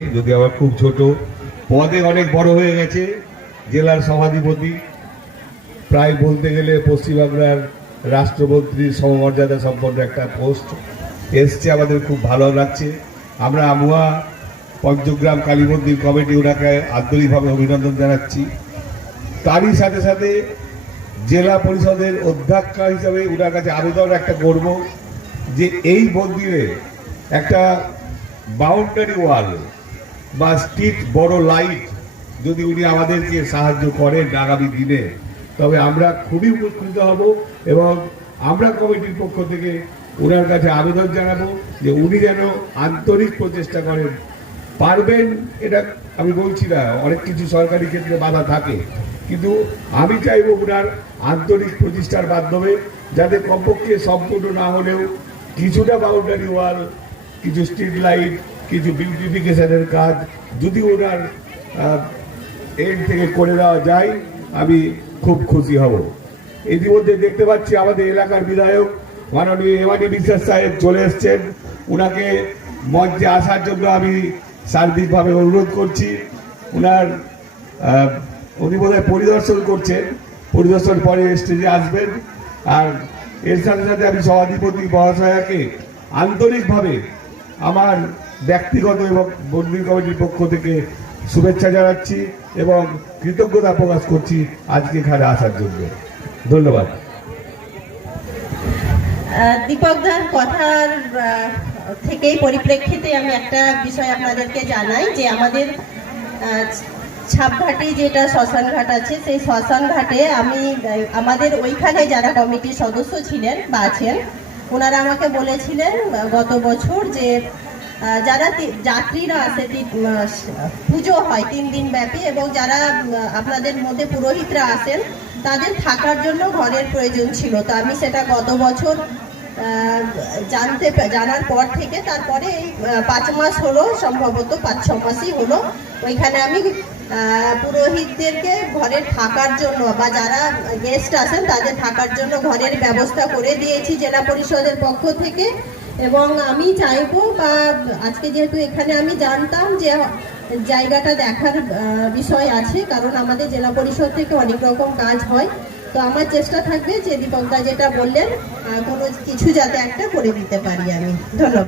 যদি আবার খুব ছোট, পদে অনেক বড় হয়ে গেছে জেলার সভাধিপতি। প্রায় বলতে গেলে পশ্চিমবাংলার রাষ্ট্রমন্ত্রীর সমমর্যাদা সম্পন্ন একটা পোস্ট এসছে, আমাদের খুব ভালো লাগছে। আমরা আমুয়া পঞ্চগ্রাম কালী মন্দির কমিটি ওনাকে আন্তরিকভাবে অভিনন্দন জানাচ্ছি। তারই সাথে সাথে জেলা পরিষদের অধ্যক্ষা হিসাবে ওনার কাছে আবেদন একটা করব যে এই মন্দিরে একটা বাউন্ডারি ওয়াল বা স্ট্রিট বড় লাইট যদি উনি আমাদেরকে সাহায্য করেন আগামী দিনে। তবে আমরা খুবই উপকৃত হব এবং আমরা কমিটির পক্ষ থেকে ওনার কাছে আবেদন জানাব যে উনি যেন আন্তরিক প্রচেষ্টা করেন। পারবেন এটা আমি বলছি না, অনেক কিছু সরকারি ক্ষেত্রে বাধা থাকে। কিন্তু আমি চাইব ওনার আন্তরিক প্রচেষ্টার মাধ্যমে যাতে কমপক্ষে সম্পূর্ণ না হলেও কিছুটা বাউন্ডারি ওয়াল কিছু স্ট্রিট লাইট কিছু বিউটিফিকেশনের কাজ যদি ওনার এন্ড থেকে করে দেওয়া যায়, আমি খুব খুশি হব। ইতিমধ্যে দেখতে পাচ্ছি আমাদের এলাকার বিধায়ক মাননীয় এমানি বিশ্বাস সাহেব চলে এসছেন। ওনাকে মঞ্চে আসার জন্য আমি সার্বিকভাবে অনুরোধ করছি। ওনার উনি বোধহয় পরিদর্শন করছেন। পরিদর্শন পরে স্টেজে আসবেন। আর এর সাথে সাথে আমি সভাধিপতি মহাশয়াকে আন্তরিকভাবে আমার ব্যক্তিগত এবং মন্দির কমিটির পক্ষ থেকে শুভেচ্ছা জানাচ্ছি এবং কৃতজ্ঞতা প্রকাশ করছি আজকে এখানে আসার জন্য। ধন্যবাদ। আহ, দীপকদার কথার থেকেই পরিপ্রেক্ষিতে আমি একটা বিষয় আপনাদেরকে জানাই যে আমাদের ছাপঘাটে যেটা শ্মশান ঘাট আছে সেই শ্মশান ঘাটে আমি আমাদের ওইখানে যারা কমিটির সদস্য ছিলেন বা আছেন ওনারা আমাকে বলেছিলেন গত বছর যে যারা যাত্রীরা আহ, পুজো হয় তিন দিন ব্যাপী এবং যারা আপনাদের মধ্যে পুরোহিতরা আসেন তাদের থাকার জন্য ঘরের প্রয়োজন ছিল। তো আমি সেটা গত বছর জানতে জানার পর থেকে তারপরে এই পাঁচ মাস হলো সম্ভবত পাঁচ ছ মাসই হলো ওইখানে আমি পুরোহিতদেরকে ঘরে থাকার জন্য বা যারা গেস্ট আসেন তাদের থাকার জন্য ঘরের ব্যবস্থা করে দিয়েছি জেলা পরিষদের পক্ষ থেকে। এবং আমি চাইব বা আজকে যেহেতু এখানে আমি জানতাম যে জায়গাটা দেখার বিষয় আছে, কারণ আমাদের জেলা পরিষদ থেকে অনেক রকম কাজ হয়। তো আমার চেষ্টা থাকবে যে দীপকদা যেটা বললেন কোনো কিছু যাতে একটা করে দিতে পারি আমি। ধন্যবাদ।